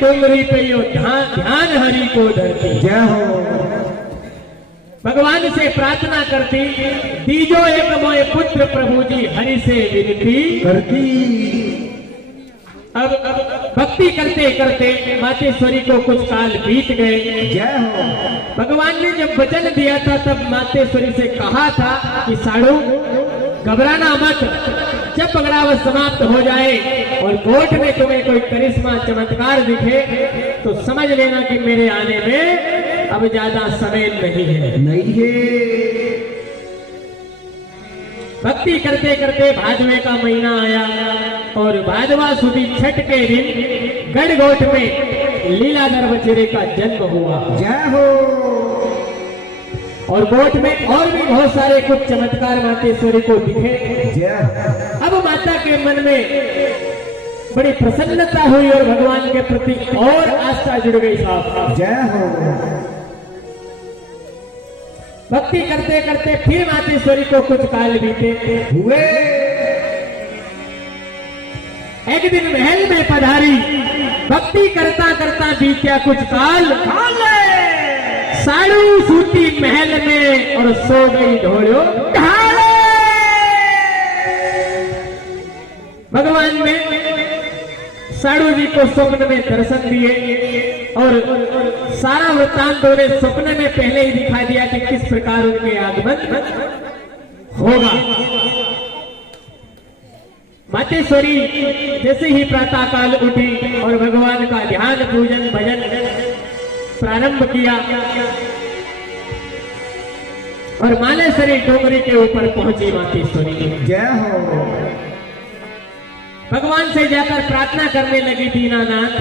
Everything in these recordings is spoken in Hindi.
डोंगरी पे यो ध्यान हरि को धरती। जय हो। भगवान से प्रार्थना करती, दीजो एक मोए पुत्र प्रभु जी हरि से विनती करती। अब भक्ति करते करते मातेश्वरी को कुछ काल बीत गए। जय हो। भगवान ने जब वचन दिया था तब मातेश्वरी से कहा था कि साड़ू घबराना मत, जब पगड़ावत समाप्त हो जाए और कोर्ट में तुम्हें कोई करिश्मा चमत्कार दिखे तो समझ लेना कि मेरे आने में अब ज्यादा समय नहीं है। नहीं है। भक्ति करते करते भादवे का महीना आया और भादवा सुदी छठ के दिन गढ़गोट में लीलाधर बचेरे का जन्म हुआ। जय हो। और गोट में और भी बहुत सारे कुछ चमत्कार मातेश्वरी को दिखे। जय। अब माता के मन में बड़ी प्रसन्नता हुई और भगवान के प्रति और आस्था जुड़ गई साहब। जय हो। भक्ति करते करते फिर मातेश्वरी को कुछ काल बीते हुए। एक दिन महल में पधारी, भक्ति करता करता बीत्या कुछ काल, साड़ू सूती महल में और सो गई ढोलो ढाले। भगवान ने साड़ू जी को स्वप्न में दर्शन दिए और सारा वृत्तांत उन्हें स्वप्न में पहले ही दिखा दिया कि किस प्रकार उनके आगमन होगा। मातेश्वरी जैसे ही प्रातः काल उठी और भगवान का ध्यान पूजन भजन प्रारंभ किया और मालेश्वरी डोंगरी के ऊपर पहुंची मातेश्वरी। जय हो। भगवान से जाकर प्रार्थना करने लगी, दीनानाथ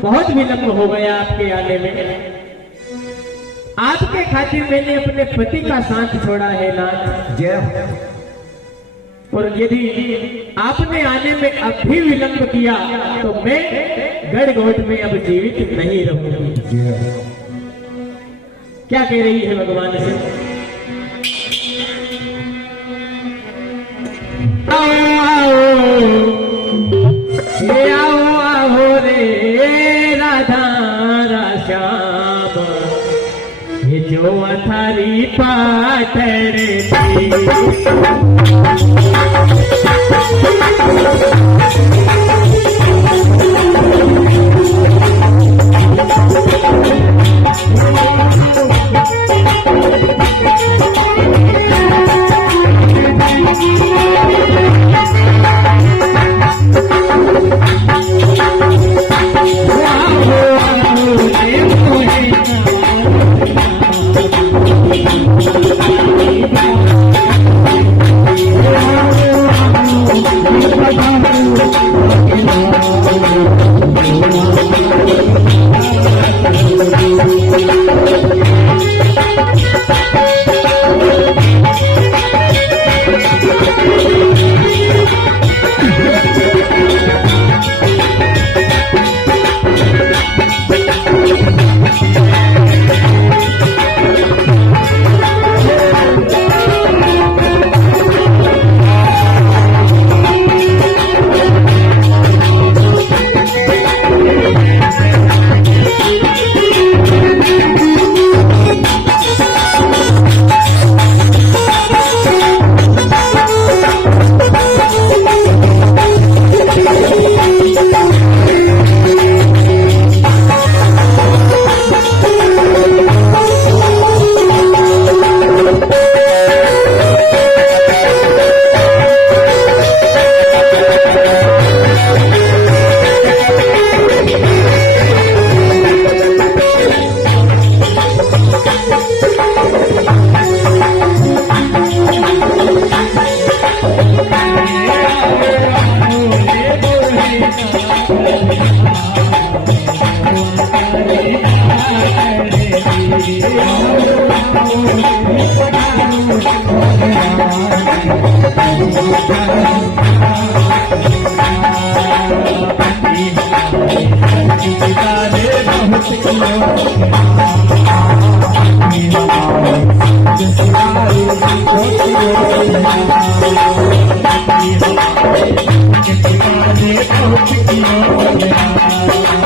बहुत विलंब हो गया आपके आने में, आपके खातिर मैंने अपने पति का साथ छोड़ा है नाथ। जय हो। और यदि आपने आने में अब भी विलंब किया तो मैं गढ़गोट में अब जीवित नहीं रहूंगी। क्या कह रही है भगवान से? आओ आओ रे राधा श्याम, ये जो अथारी पाटर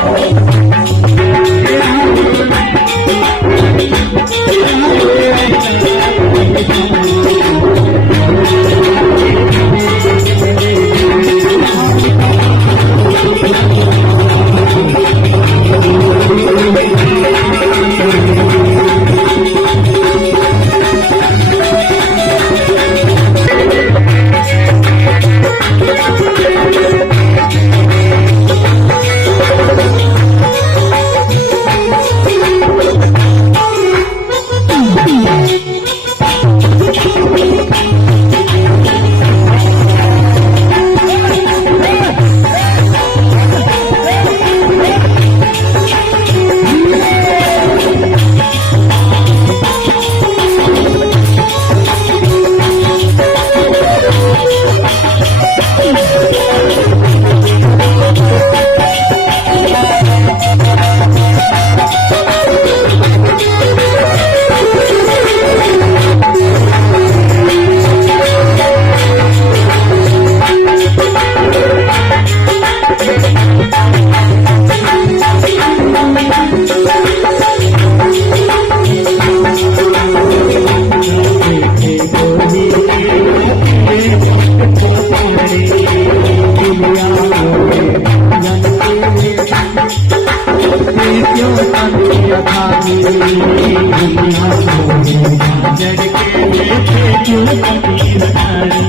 बहुत क्यों कमी रखानी जग के लेके क्यों कमी रखानी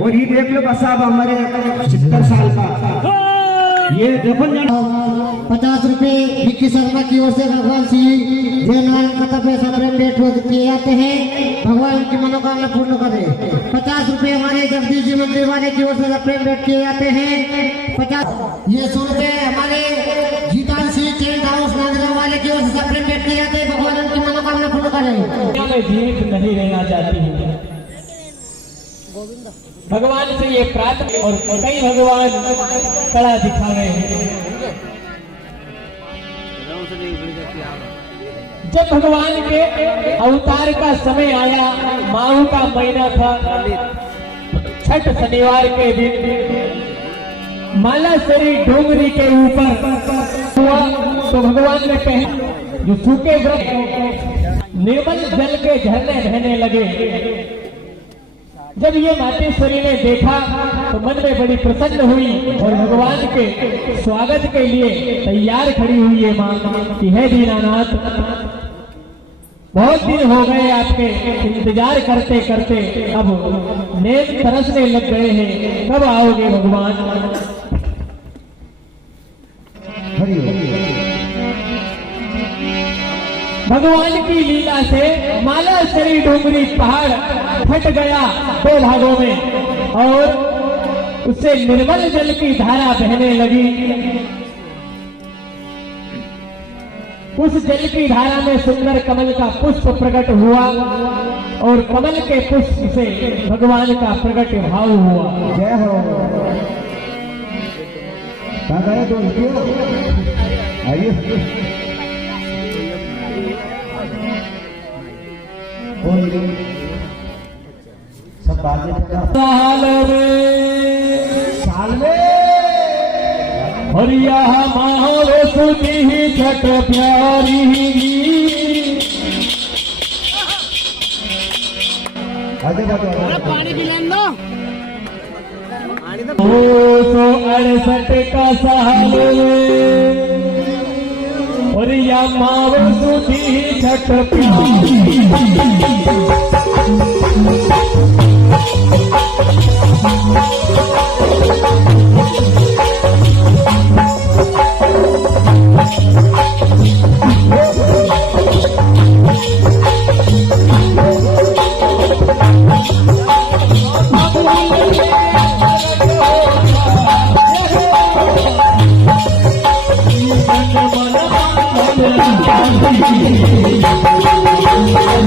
और ये देख लो बस साहब हमारे 70 साल का ये देखो 50 रुपए विक्की शर्मा की ओर से भगवान श्री जयनारायण कथा पे प्रेम भेंट किए जाते हैं। भगवान की मनोकामना पूर्ण करे। 50 रुपए हमारे जगदीश जी मंदिर वाले की ओर से प्रेम भेंट किए जाते हैं। 50 ये 100 रुपए हमारे जीतान सिंह टेंट हाउस नांदगांव वाले की ओर से प्रेम भेंट किए जाते हैं। भगवान उनकी मनोकामना पूर्ण करे। मैं जीवित नहीं रहना चाहती हूँ। भगवान से ये प्रार्थना और कई भगवान कड़ा दिखा रहे हैं। जब भगवान के अवतार का समय आया, माह का महीना था, छठ शनिवार के दिन मालासरी डोंगरी के ऊपर हुआ तो भगवान ने कहा जो सूखे व्रत निर्मल जल के झरने बहने लगे। जब ये मातेश्वरी ने देखा तो मन में बड़ी प्रसन्न हुई और भगवान के स्वागत के लिए तैयार खड़ी हुई है मां कि हे दीनानाथ, बहुत दिन हो गए आपके इंतजार करते करते, अब नेत्र तरसने लग गए हैं, कब आओगे भगवान। भगवान की लीला से मालासरी डोंगरी पहाड़ फट गया 2 भागों में और उससे निर्मल जल की धारा बहने लगी। उस जल की धारा में सुंदर कमल का पुष्प प्रकट हुआ और कमल के पुष्प से भगवान का प्रकट भाव हुआ। जय हो आइए सब साल में हरिया माहौल सुधी छठ प्यारी पानी पिलाने दो। 268 का साल और या माव सुधी छठ प्यारी मन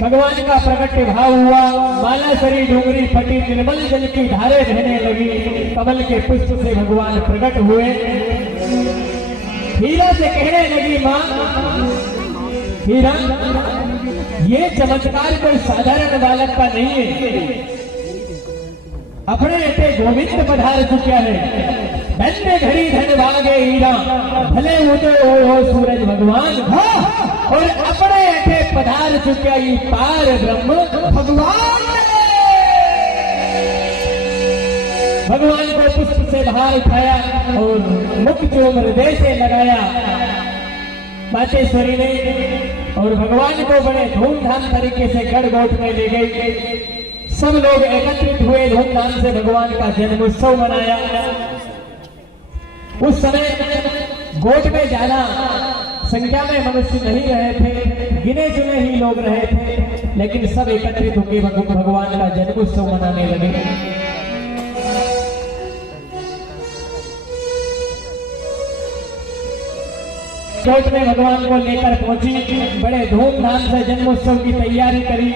भगवान का प्रकट भाव हुआ। मालासरी डूंगरी फटी, निर्मल जल की धारे बहने लगी। कमल के पुष्प से भगवान प्रकट हुए। हीरा से कहने लगी, माँ हीरा, ये चमत्कार कोई साधारण बालक का नहीं है। अपने ऐसे गोविंद पधार चुका है। धन्य घड़ी धन भागे हीरा, भले उदय हो सूरज भगवान। और अपने ऐसे पधार चुका ये पार ब्रह्म भगवान। भगवान को पुष्प से बाहर उठाया और मुख चूम हृदय से लगाया मातेश्वरी ने, और भगवान को बड़े धूमधाम तरीके से गढ़गोट में ले गई। सब लोग एकत्रित हुए, धूमधाम से भगवान का जन्मोत्सव मनाया। उस समय गोट में ज्यादा संख्या में मनुष्य नहीं रहे थे, गिने चुने ही लोग रहे थे, लेकिन सब एकत्रित होकर भगवान का जन्मोत्सव मनाने लगे। गोट में भगवान को लेकर पहुंची, बड़े धूमधाम से जन्मोत्सव की तैयारी करी।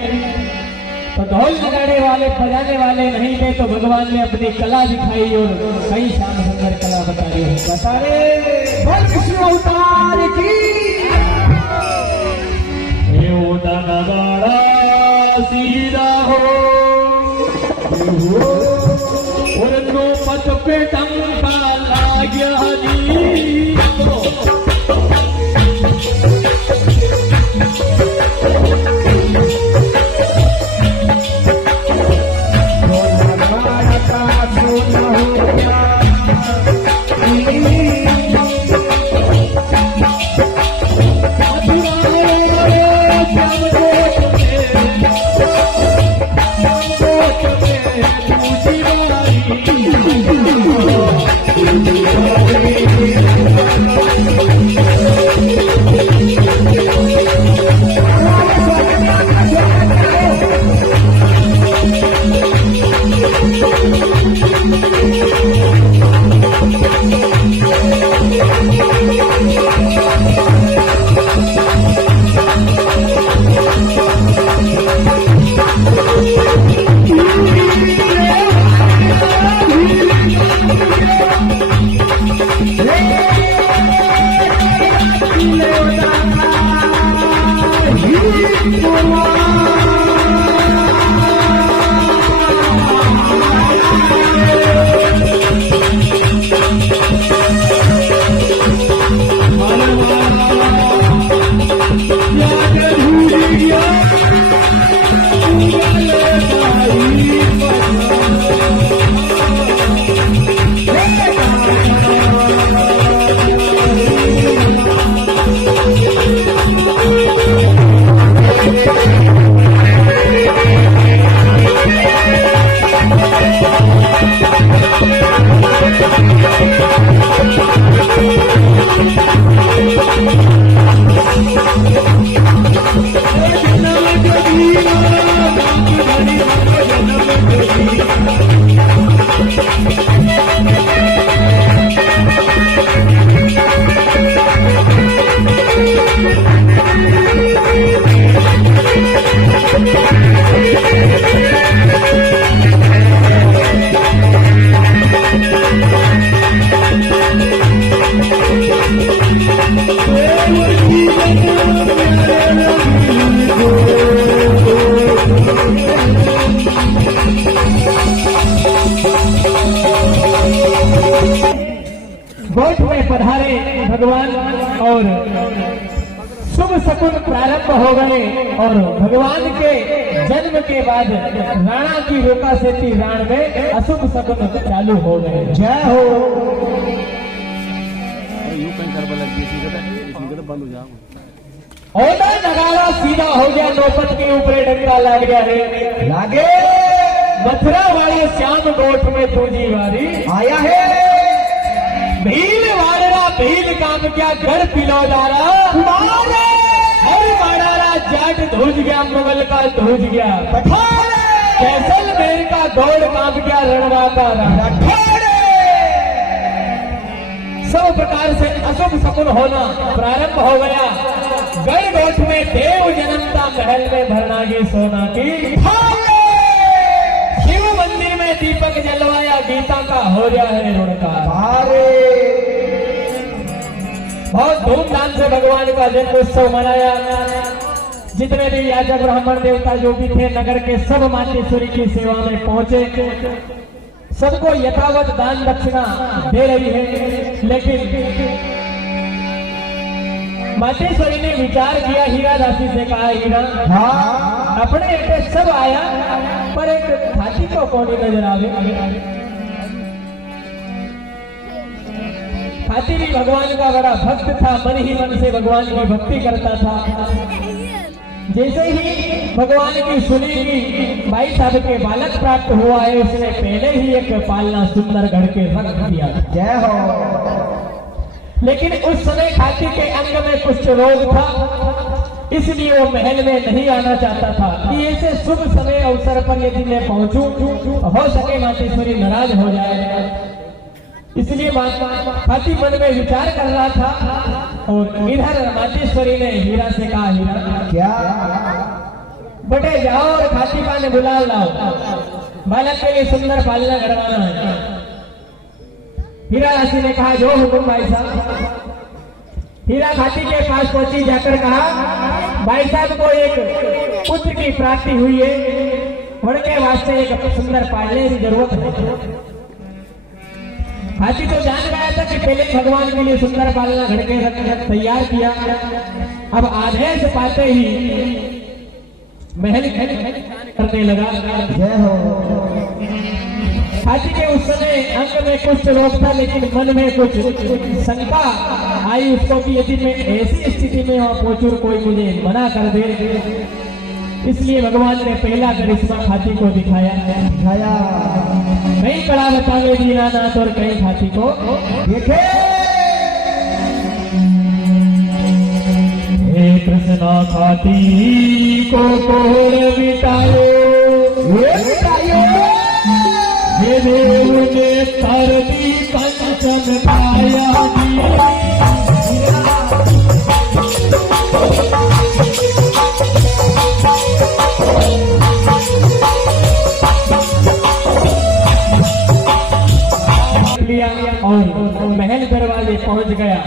तो ढोल नगाड़े वाले बजाने वाले नहीं थे, तो भगवान ने अपनी कला दिखाई और कई शाम सुंदर कला बताई है। बता रे बोल विष्णु अवतार की। नगाड़ा सीधा हो और नो पथ पे टंका लाग्या दी। गोठ में पधारे भगवान और शुभ शकुन प्रारंभ हो गए और भगवान के जन्म के बाद राणा की रोका सेती राण में अशुभ शकुन चालू हो गए। जय हो। ओदा नगारा सीधा हो गया, नौपत के ऊपर डंगा लाग गया रे लागे मथुरा वाले श्याम गोठ में पूजी वारी आया है। भील वाड़रा भील काम क्या घर पिलौदारा हर वाड़ारा जाट धूज गया, मुगल का धूज गया जैसलमेर का दौड़ काम क्या रणवा का सब प्रकार से अशुभ शकुन होना प्रारंभ हो गया। गढ़ गोठ में देव जन्मता, महल में भरनागी सोना की, शिव मंदिर में दीपक जलवाया, गीता का हो गया है ऋण का। बहुत धूमधाम से भगवान का जन्म उत्सव मनाया। जितने भी याजक ब्राह्मण देवता जो भी थे नगर के सब मातेश्वरी की सेवा में पहुंचे, सबको यथावत दान दक्षिणा दे रही है। लेकिन मातेश्वरी ने विचार किया, हीरा दासी से कहा, हीरा अपने अटे सब आया पर एक हाथी को कौन नजर आवे। हाथी भी भगवान का बड़ा भक्त था, मन ही मन से भगवान की भक्ति करता था। जैसे ही भगवान की सुनी कि भाई साहब के बालक प्राप्त हुआ है, उसने पहले ही एक पालना सुंदर गढ़ के रख दिया। जय हो। लेकिन उस समय हाथी के अंग में कुछ रोग था, इसलिए वो महल में नहीं आना चाहता था कि ऐसे शुभ समय अवसर पर यदि मैं पहुंचूं हो सके मातेश्वरी नाराज हो जाए। इसलिए हाथी मन में विचार कर रहा था और इधर मातेश्वरी ने हीरा से कहा, हीरा क्या बटे जाओ और खातिका ने बुला लाओ, बालक के लिए सुंदर पालना करवाना है। हीरा राशि ने कहा, जो हुकुम भाई साहब। हीरा खाती के पास पहुंची, जाकर कहा, भाई साहब को एक पुत्र की प्राप्ति हुई है, उनके वास्ते एक सुंदर पालने की जरूरत है। हाथी तो जान गया था कि पहले भगवान के लिए सुंदर पालना घर के तैयार किया। अब आदेश पाते ही महल करने लगा। जय हो। हाथी के उस समय अंग में कुछ रोग था, लेकिन मन में कुछ शंका आई उसको कि यदि मैं ऐसी स्थिति में वहां पहुंचूं कोई मुझे मना कर दे। इसलिए भगवान ने पहला करिश्मा हाथी को दिखाया। कहीं कड़ा बतावे दीनानाथ और कहीं हाथी को देखे। हे कृष्णा हाथी को कोहर मिटायो, हे देव ने धरती कंचन पाया। और महल दरवाजे पहुंच गया।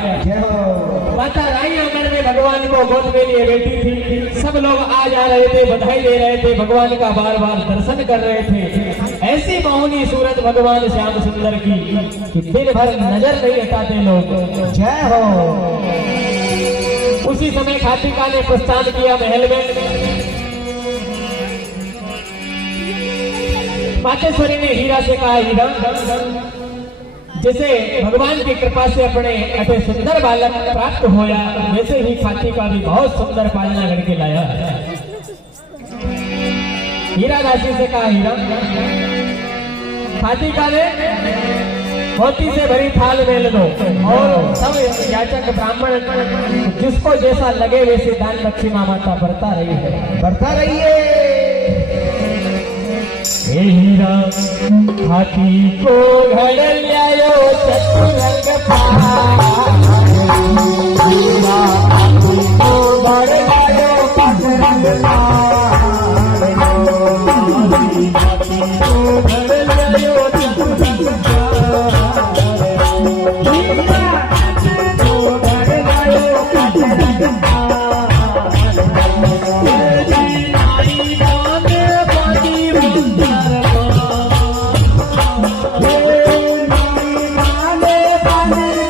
माता रानी आंगन में भगवान को गोद में लिए बैठी थी। सब लोग आ जा रहे थे, बधाई दे रहे थे, भगवान का बार बार दर्शन कर रहे थे। ऐसी मोहनी सूरत भगवान श्याम सुंदर की कि दिन भर नजर नहीं हटाते लोग। जय हो। उसी समय खातिका ने प्रस्थान किया महल में। मातेश्वरी ने हीरा से कहा, हीरा जैसे भगवान की कृपा से अपने अटे सुंदर बालक प्राप्त होया, वैसे ही खाती का भी बहुत सुंदर पालना करके लाया। हीरा दासी से कहा, हीरा खाती का ने मोती से भरी थाल मेल दो और सब याचक ब्राह्मण जिसको जैसा लगे वैसे दान दक्षिणा माता बढ़ता रही है, बढ़ता रही है। हे हीरा हाथी को घर लायो चतुरंग हीरा हाथी को घर लायो चतुरंग हाथी को घर लायो चतुरंग Bye.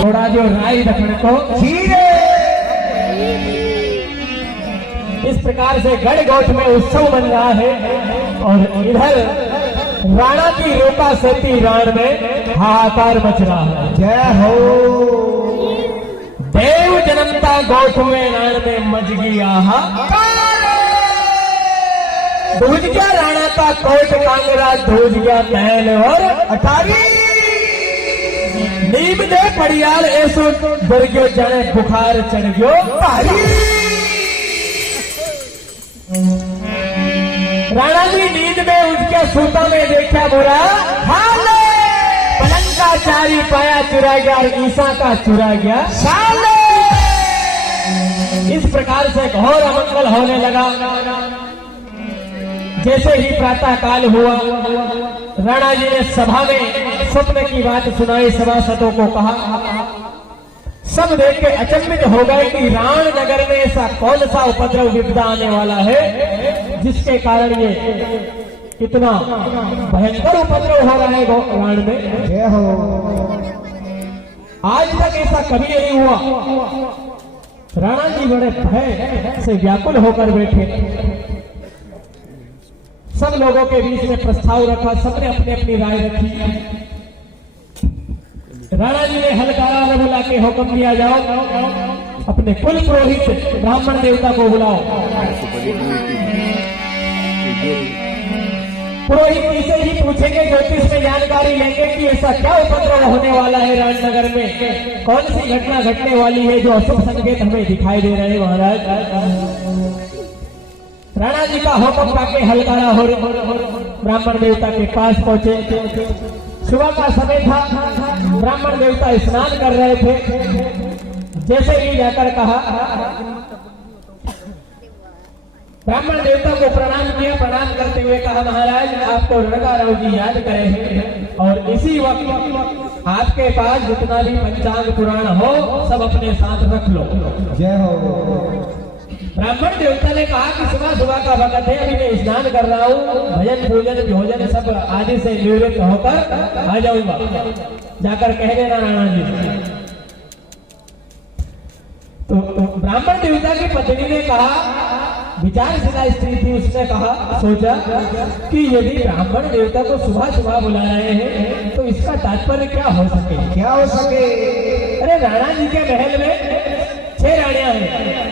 थोड़ा जो राय रखने को इस प्रकार से गढ़गोट में उत्सव बन रहा है और इधर राणा की रोका सती राण में हाहाकार मच रहा है। जय हो। देव जनमता गोठ में राण में मच गया धूज गया राणा का कोट कांगरा धूज गया महल और अटारी नीम दे पड़ियाल ऐसो डर गयो जाने बुखार चढ़ गयो भारी। राणा जी नींद में उसके सूता में देखा बुरा हाले पलंग का चारी पाया चुरा गया और ईसा का चुरा गया साले। इस प्रकार से घोर अमंगल होने लगा। जैसे ही प्रातः काल हुआ राणा जी ने सभा में स्वप्न की बात सुनाई, सभासदों को कहा। सब देख के अचंभित हो गए कि राण नगर में ऐसा कौन सा उपद्रव विपदा आने वाला है जिसके कारण ये इतना भयंकर उपद्रव हो रहा है राण में। जय हो। आज तक ऐसा कभी नहीं हुआ। राणा जी बड़े भय से व्याकुल होकर बैठे। सब लोगों के बीच में प्रस्ताव रखा, सबने अपनी अपनी राय रखी। राणा जी ने हलकारा ने बुला के हुक्म दिया, जाओ अपने कुल पुरोहित ब्राह्मण देवता को बुलाओ। पुरोहित इसे ही पूछेंगे, ज्योतिष में जानकारी लेंगे कि ऐसा क्या उपद्रव होने वाला है राजनगर में, कौन सी घटना घटने वाली है जो अशुभ संकेत हमें दिखाई दे रहे हैं महाराज। राणा जी का हुक्म पाके हलकारा हो ब्राह्मण देवता के पास पहुंचे। सुबह का समय था, ब्राह्मण देवता स्नान कर रहे थे। जैसे ही जाकर कहा, ब्राह्मण देवता को प्रणाम किया। प्रणाम करते हुए कहा, महाराज आपको रणगाराव जी याद करे हैं और इसी वक्त आपके पास जितना भी पंचांग पुराण हो सब अपने साथ रख लो। जय हो। ब्राह्मण देवता ने कहा कि सुबह सुबह का वक्त है, अभी मैं स्नान कर रहा हूँ, भजन पूजन भोजन सब आदि से निवृत्त होकर आ जाऊंगा, जाकर कह देना राणा जी। तो ब्राह्मण देवता की पत्नी ने कहा, विचारशीला स्त्री थी, उसने कहा सोचा कि यदि ब्राह्मण देवता को सुबह सुबह बुला रहे हैं तो इसका तात्पर्य क्या हो सके। क्या हो सके? अरे राणा जी के महल में 6 रानियां हैं,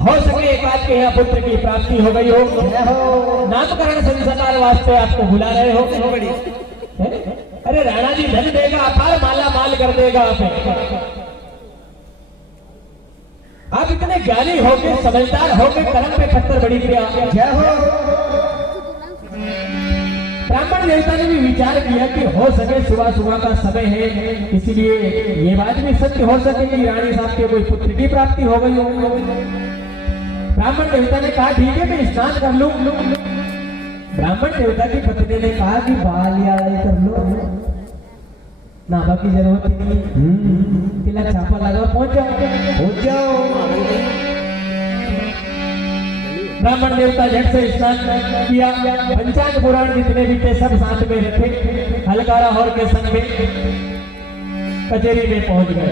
हो सके एक आध के यहाँ पुत्र की प्राप्ति हो गई हो, नामकरण संस्कार वास्ते आपको बुला रहे हो। अरे राणा जी धन देगा, अपार माला माल कर देगा आप इतने ज्ञानी होके समझदार होके कर्म पे पत्थर बड़ी गिरा। जय हो। ब्राह्मण देवता ने भी विचार किया कि हो सके सुबह सुबह का समय है, इसीलिए ये बात भी सत्य हो सके कि रानी साहब के कोई पुत्र की प्राप्ति हो गई हो। ब्राह्मण देवता ने कहा ठीक है मैं स्नान कर लूं। ब्राह्मण देवता की पत्नी ने कहा कि बाल या कर लो, नाभा की जरूरत नहीं, तिलक छापा लगा पहुंच जाओ। ब्राह्मण देवता झट से स्नान किया, पंचांग पुराण जितने भी थे सब साथ में रखे, हलकारा हौर के संग में कचेरी में पहुंच गए।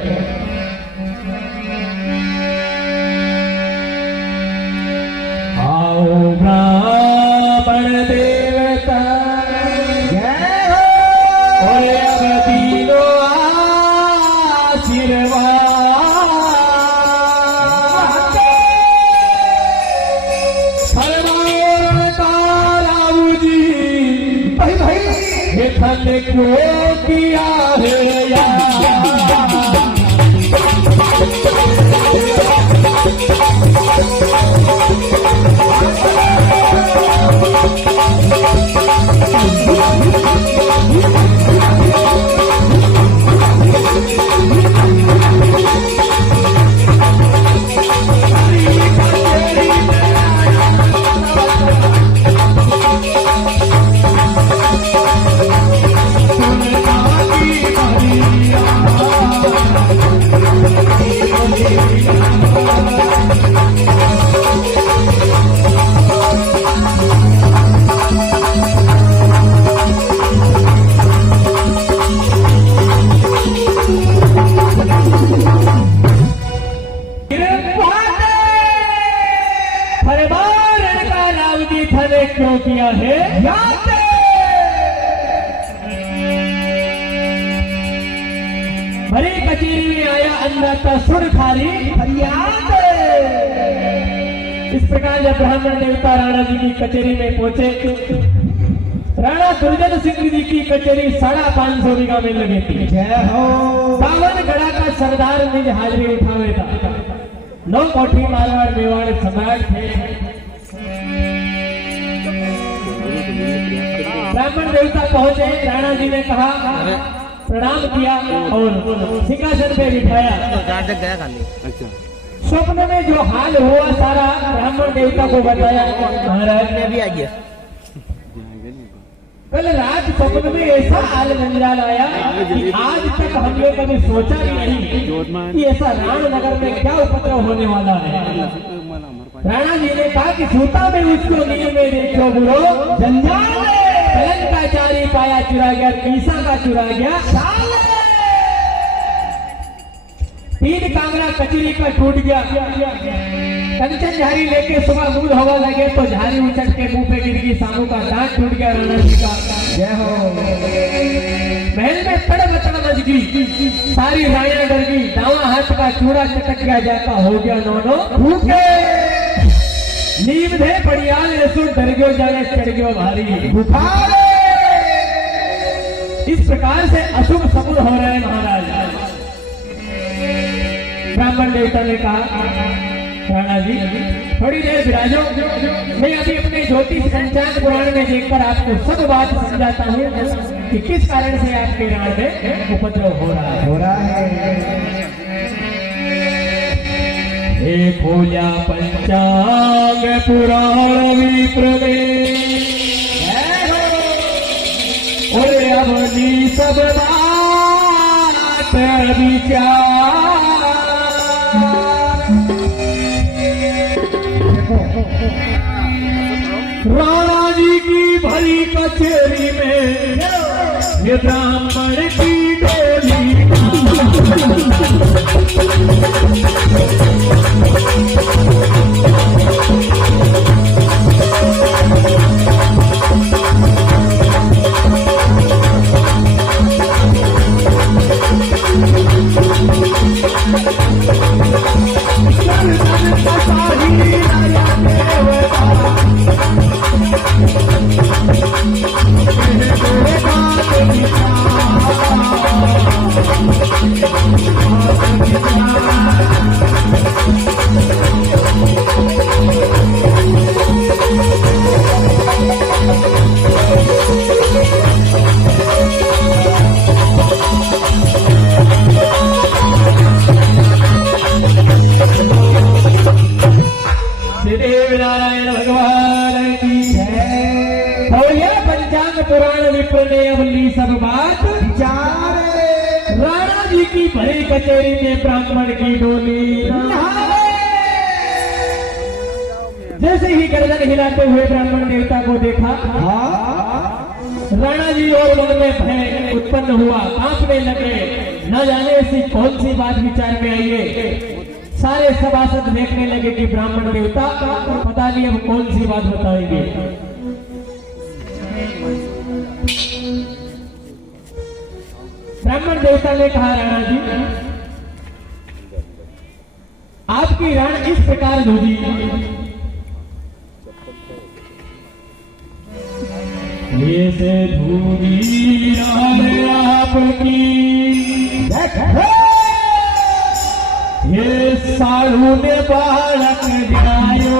आओ ब्राह्मण देवता जय हो बोले अब दीनो आशीर्वाद फरमान का राऊ जी भाई भाई ये धन क्यों किया है यार क्यों किया है भरी कचेरी में आया अंदर का सुर खाली फरियाद इस प्रकार जब ब्राह्मण देवता राणा जी की कचेरी में पहुंचे राणा दुर्जन सिंह जी की कचेरी 550 बीघा में लगी थी जय हो बावन गढ़ा का सरदार निज हाजरी उठावे था 9 कोठी मारवाड़ मेवाड़ सम्राट थे ब्राह्मण देवता पहुंचे राणा जी ने कहा प्रणाम किया और सिंहासन पे बिठाया स्वप्न में जो हाल हुआ सारा ब्राह्मण देवता को बताया महाराज ने भी आ गया कल रात स्वप्न में ऐसा हाल जंजाल आया कि आज तक हमने कभी सोचा भी नहीं कि ऐसा रामनगर में क्या उपद्रव होने वाला है राणा जी ने कहा कि सूता में उसको नींद में देखो बुरो जंजाल कलन का चारी पाया चुरा गया कीसा का चुरा गया 3 कांगड़ा कचरी का टूट गया कंचन झारी लेके सुबह दूध हवा लगे तो झारी उछट के मुंह पे गिर गई सामू का दांत टूट गया राणा जी का जय हो महल में तड़बड़ मच गई सारी रानियां डर गई दावा हाथ का चूड़ा चटक गया जाता हो गया नोनो भूखे नींद है बढ़ियाल रसू डर गयो जाने चढ़ गयो भारी बुखार इस प्रकार से अशुभ समुद हो रहे हैं महाराज ब्राह्मण देवता ने कहा राणा जी थोड़ी देर विराजो मैं अभी अपने ज्योतिष पंचांग पुराण में देखकर आपको सब बात समझाता हूँ कि किस कारण से आपके राण में उपद्रव हो रहा है हे खोजा पंचांग पुराण विप्र में और अवनी सब बात विचार राणा जी की भरी कचेरी में ये ब्राह्मण की डोली नारायण भगवान की जय। बोलिए पंचांग पुराण विप्र ने अवली सब बात विचार। राणा जी की भरी कचेरी में ब्राह्मण की डोली जैसे ही गर्दन हिलाते हुए ब्राह्मण देवता को देखा, राणा जी और मन में भय उत्पन्न हुआ, कांपने लगे। न जाने ऐसी कौन सी बात विचार में आई है। सारे सभासद देखने लगे कि ब्राह्मण देवता पता नहीं अब कौन सी बात बताएंगे। ब्राह्मण देवता ने कहा, राणा जी आपकी राण इस प्रकार धोजी, ये से धूरी राण आपकी, ये साड़ू ने बालक जायो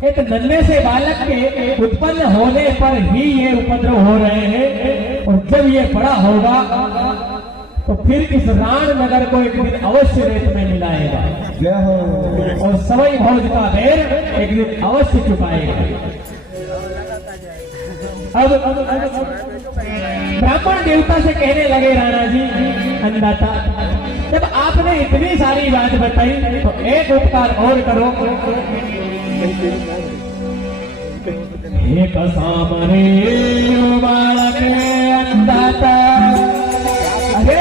एक नन्हे से बालक के उत्पन्न होने पर ही ये उपद्रव हो रहे हैं, और जब ये बड़ा होगा तो फिर इस राण नगर को एक दिन अवश्य रेत में मिलाएगा और सवई भोज का बैर एक दिन अवश्य चुकाएगा। अब ब्राह्मण देवता से कहने लगे, राणा जी अन्नदाता, जब आपने इतनी सारी बात बताई तो एक उपकार और करो, एक सामने बालक अन्नदाता, अरे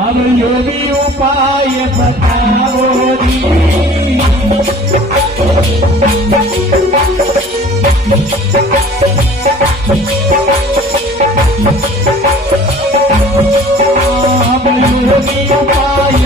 अब योगी उपाय बताओ अब योगी उपाय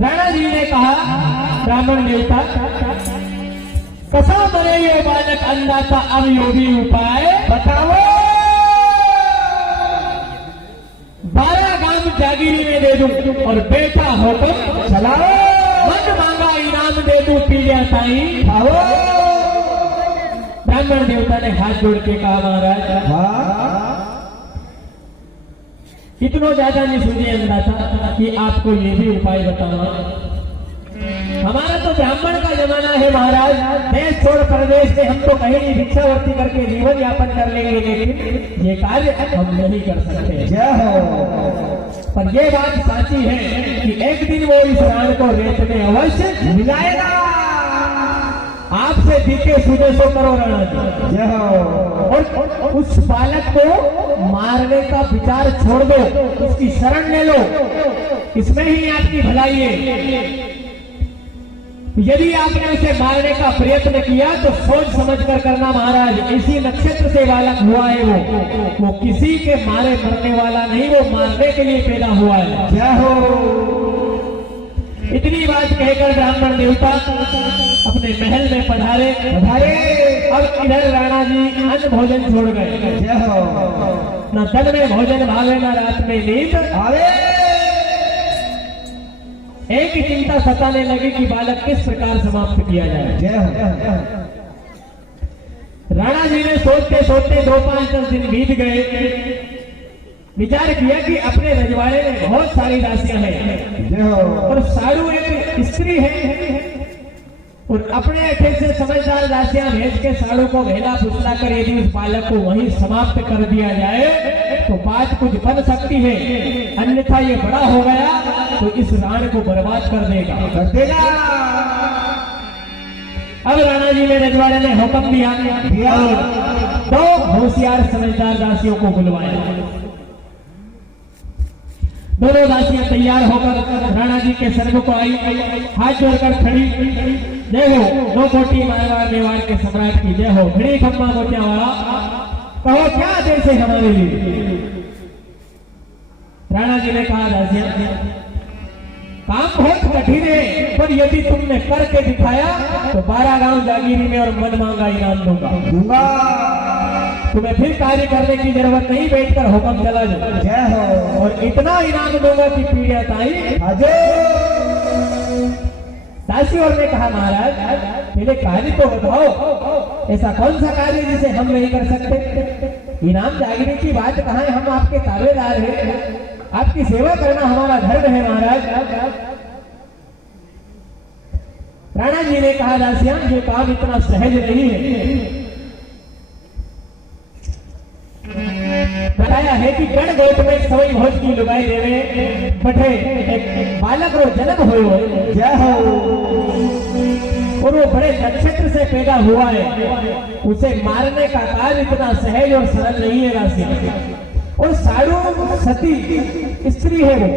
राणा जी ने कहा, ब्राह्मण देवता कसा मरे ये बालक अन्नदाता, अब योगी उपाय बताओ। 12 गांव जागीरी में दे दूं और बेटा होकर चलाओ, मन मांगा इनाम दे दूं पी जाताई खाओ। ब्राह्मण देवता ने हाथ जोड़ के कहा, महाराज इतना ज्यादा नहीं सुनिए अन्नदाता कि आपको ये भी उपाय बताना। हमारा तो ब्राह्मण का जमाना है महाराज, देश छोड़ प्रदेश से हम तो कहीं भिक्षावर्ती करके जीवन यापन कर लेंगे, लेकिन ये कार्य हम नहीं कर सकते। पर ये बात साची है कि एक दिन वो इस राण को रेत में अवश्य मिलाएगा। आपसे दिखे सूझे सो करो राणा जी, और उस बालक को मारने का विचार छोड़ दो, उसकी शरण ले लो, इसमें ही आपकी भलाई है। यदि आपने उसे मारने का प्रयत्न किया तो सोच समझ कर करना महाराज, इसी नक्षत्र से बालक हुआ है, वो किसी के मारे मरने वाला नहीं, वो मारने के लिए पैदा हुआ है। क्या हो इतनी बात कहकर ब्राह्मण देवता अपने महल में पधारे। अब इधर राणा जी अन्न भोजन छोड़ गए, न दिन में भोजन भावे न रात में नींद आवे। एक ही चिंता सताने लगी कि बालक किस प्रकार समाप्त किया जाए। राणा जी ने सोचते सोचते 2-5 दिन बीत गए। विचार किया कि अपने रजवाड़े में बहुत सारी राशियां हैं और साड़ू एक स्त्री है, और अपने अठे से समझदार दासियां भेज के साड़ू को घेला फुसला कर यदि उस बालक को वहीं समाप्त कर दिया जाए तो बात कुछ बन सकती है, अन्यथा ये बड़ा हो गया तो इस राण को बर्बाद कर देगा। अब राणा जी ने रजवाड़े ने हुक्म दिया और दो होशियार समझदार दासियों को बुलवाया। दोनों दासियां तैयार होकर राणा जी के सर्व को आई, हाथ जोड़कर खड़ी, जय हो दो कोटी मारवाड़ मेवाड़ के सम्राट की जय हो। घड़ी खम्मा मोतिया वाला कहो क्या आदेश है हमारे लिए। राणा जी ने कहा दासियां काम बहुत कठिन है, पर यदि तुमने करके दिखाया तो 12 गांव जागीरी में और मन मांगा इनाम दूंगा। तुम्हें फिर कार्य करने की जरूरत नहीं, बैठकर हुक्म चला जाओ। जय हो। और इतना इनाम दूंगा कि पीढ़ियां ताई। दासी और ने कहा महाराज पहले कार्य तो बताओ, ऐसा कौन सा कार्य जिसे हम नहीं कर सकते। इनाम जागीरी की बात कहाँ है, हम आपके ताबेदार हैं, आपकी सेवा करना हमारा धर्म है महाराज। राणा जी ने कहा दासियां ये काम इतना सहज नहीं है। बताया है कि गढ़ गोट में सवई भोज की लुगाई देवे बठे एक बालक रो जन्म हो, जय हो, और वो बड़े नक्षत्र से पैदा हुआ है, उसे मारने का कार्य इतना सहज और सरल नहीं है दासियां। और साड़ू सती स्त्री है, वो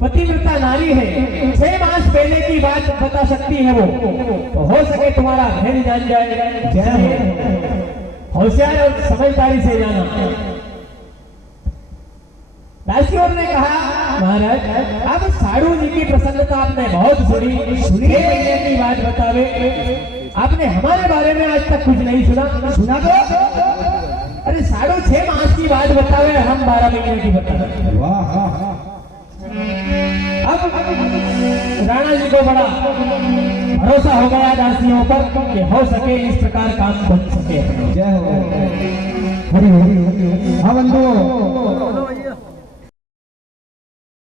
पतिव्रता नारी है, 6 मास पहले की बात बता सकती है वो, तो हो सके तुम्हारा भेद जान जाए। जय हो। होशियार और समझदारी से जाना। दासियों ने कहा महाराज अब साड़ू जी की प्रसन्नता आपने बहुत सुनी, 6 महीने की बात बतावे, आपने हमारे बारे में आज तक कुछ नहीं सुना तो। अरे साड़ू 6 मास की बात बतावे, हम 12 महीने की बतावे। अब राणा जी को बड़ा भरोसा हो गया दासियों पर कि हो सके इस प्रकार काम बन सके। जय हो। हरि हरि। हाँ बंधु